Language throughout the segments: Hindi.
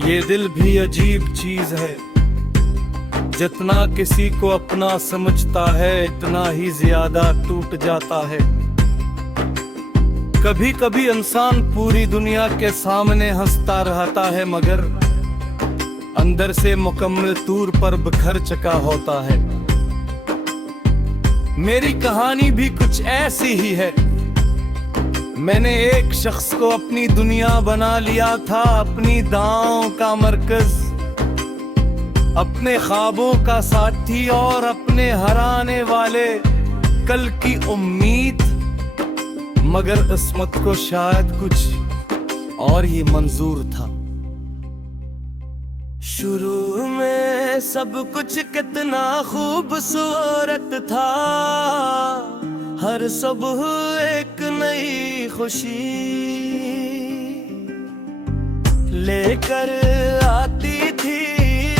ये दिल भी अजीब चीज है, जितना किसी को अपना समझता है इतना ही ज्यादा टूट जाता है। कभी कभी इंसान पूरी दुनिया के सामने हंसता रहता है मगर अंदर से मुकम्मल तौर पर बिखर चुका होता है। मेरी कहानी भी कुछ ऐसी ही है। मैंने एक शख्स को अपनी दुनिया बना लिया था, अपनी दांव का मरकज, अपने ख्वाबों का साथी और अपने हराने वाले कल की उम्मीद। मगर किस्मत को शायद कुछ और ही मंजूर था। शुरू में सब कुछ कितना खूबसूरत था, हर सुबह एक नई खुशी लेकर आती थी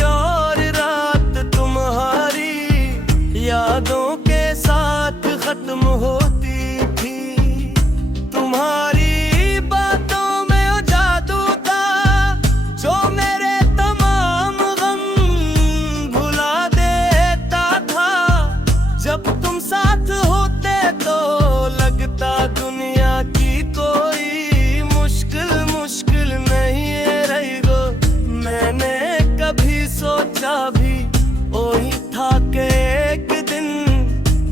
और रात तुम्हारी यादों के साथ खत्म होती थी। तुम्हारी बातों में वो जादू था जो मेरे तमाम गम भुला देता था। जब तुम साथ होते तो लगता दुनिया की कोई मुश्किल नहीं रही गो। मैंने कभी सोचा भी वही था कि एक दिन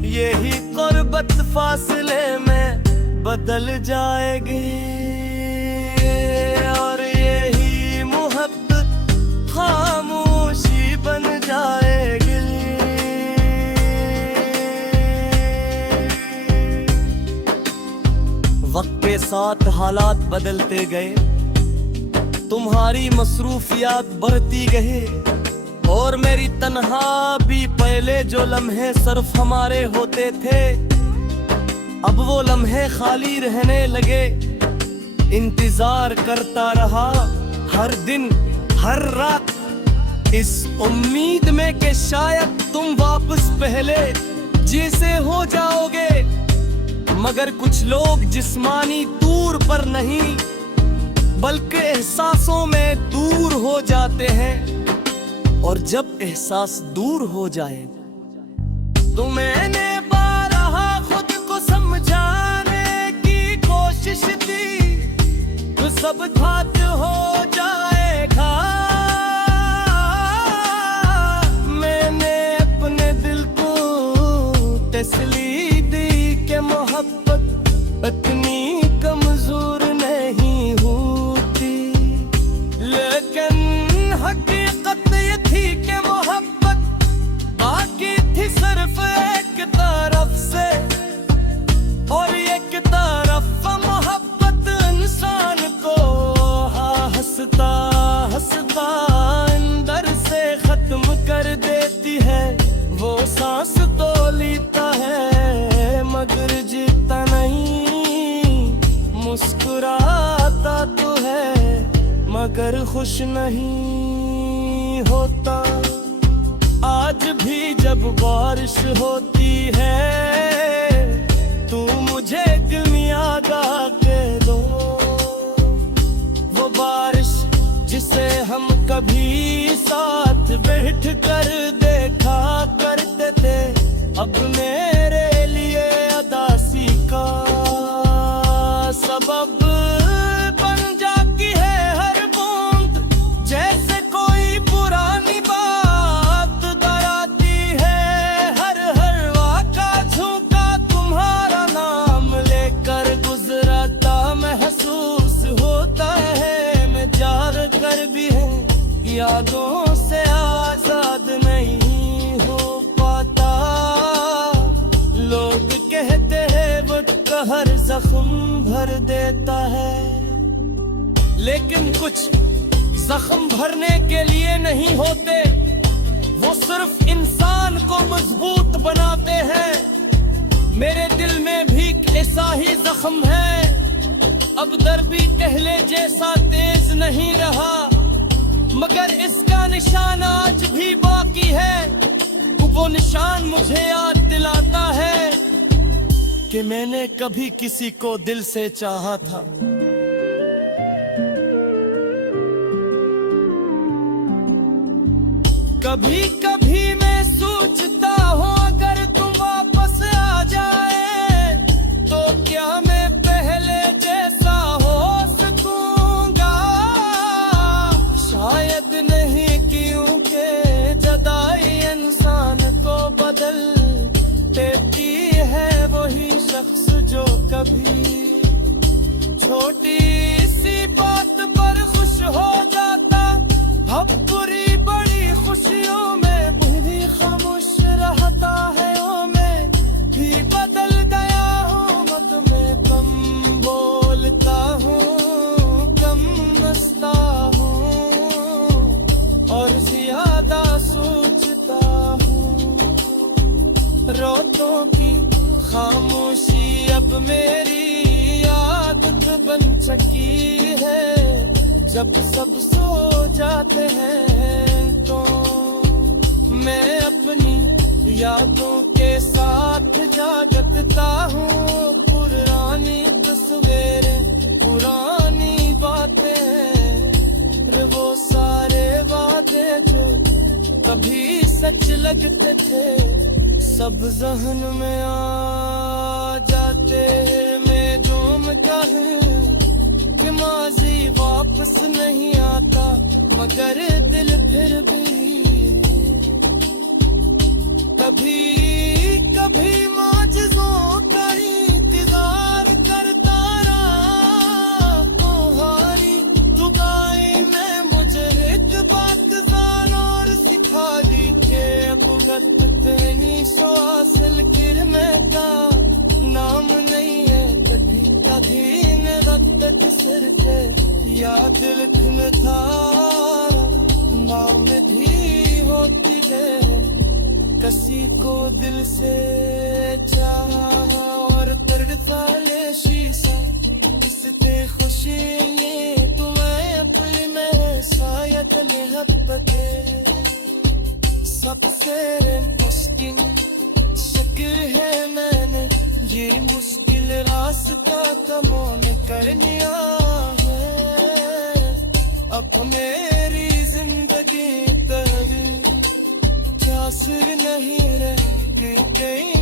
यही गुर्बत फासले में बदल जाएगी और यही मोहब्बत खामोशी बन जाएगी। वक्त के साथ हालात बदलते गए, तुम्हारी मसरूफियात बढ़ती गई और मेरी तन्हा भी। पहले जो लम्हे सिर्फ हमारे होते थे अब वो लम्हे खाली रहने लगे। इंतजार करता रहा हर दिन हर रात इस उम्मीद में कि शायद तुम वापस पहले जैसे हो जाओगे। मगर कुछ लोग जिस्मानी तौर पर नहीं बल्कि एहसासों में दूर हो जाते हैं और जब एहसास दूर हो जाए तो मैंने बारहा खुद को समझाने की कोशिश की तो सब घात हो जाएगा। मैंने अपने दिल को तसल्ली दी कि मोहब्बत इतनी कमजोर नहीं होती, लेकिन हकीकत ये थी कि मोहब्बत आकी थी सिर्फ एक तरफ से और एक तरफ मोहब्बत इंसान को हंसता हंसता अंदर से खत्म कर देती है। वो सांस तो लेता है मगर जीता नहीं, मुस्कुराता तो है मगर खुश नहीं होता। आज भी जब बारिश होती है तू मुझे गमियादा के दो। वो बारिश जिसे हम कभी साथ बैठ कर देखा करते थे अब मेरे लिए अदासी का सबब बन जाती है हर बूंद। जैसे कोई पुरानी बात डराती है हर वाका झोंका तुम्हारा नाम लेकर गुजरता महसूस होता है मैं जार कर भी है यादों से आजाद नहीं हो पाता। लोग कहते हैं वक्त हर जख्म भर देता है, लेकिन कुछ जख्म भरने के लिए नहीं होते, वो सिर्फ इंसान को मजबूत बनाते हैं। मेरे दिल में भी ऐसा ही जख्म है, अब दर्द भी पहले जैसा तेज नहीं रहा मगर इसका निशान आज भी बाकी है। वो निशान मुझे याद दिलाता है कि मैंने कभी किसी को दिल से चाहा था। कभी कभी मैं सोचता हूँ अगर तुम वापस आ जाए तो क्या मैं पहले जैसा हो सकूंगा। शायद नहीं, क्योंकि जुदाई इंसान को बदल देती है। वही शख्स जो कभी छोटी सी बात पर खुश हो जाता, अब बुरी बड़ी खुशियों में बुरी खामोश रहता है। ओ मैं भी बदल गया हूँ, मत में कम बोलता हूँ, कम हंसता हूँ और ज्यादा सोचता हूँ। रातों की खामोशी अब मेरी आदत बन चुकी है। जब सब सो जाते हैं तो मैं अपनी यादों के साथ जागता हूँ। पुरानी तस्वीरें, पुरानी बातें, वो सारे वादे जो कभी सच लगते थे, सब जहन में आ जाते हैं। मैं झूमता हूँ कि माजी वापस नहीं आता, मगर दिल फिर भी कभी कभी मौजज़ों का इंतजार करता रहा। तुम्हारी दुआएं में मुझे एक बात जान और सिखा दी कि अब वक्त तेनी सो हासिल करने का नाम नहीं है। कभी कभी मेरा सिर थे या दिल में था, नाम भी होती है। किसी को दिल से चाहा और दर्द साले शीशा, इससे खुशी ने तुम्हें अपनी में साया चले हथ पके। सबसे मुश्किल शक्र है मैंने ये मुश्किल रास्ता कमोन कर लिया है। अब मेरी जिंदगी तर चासर नहीं रह गई।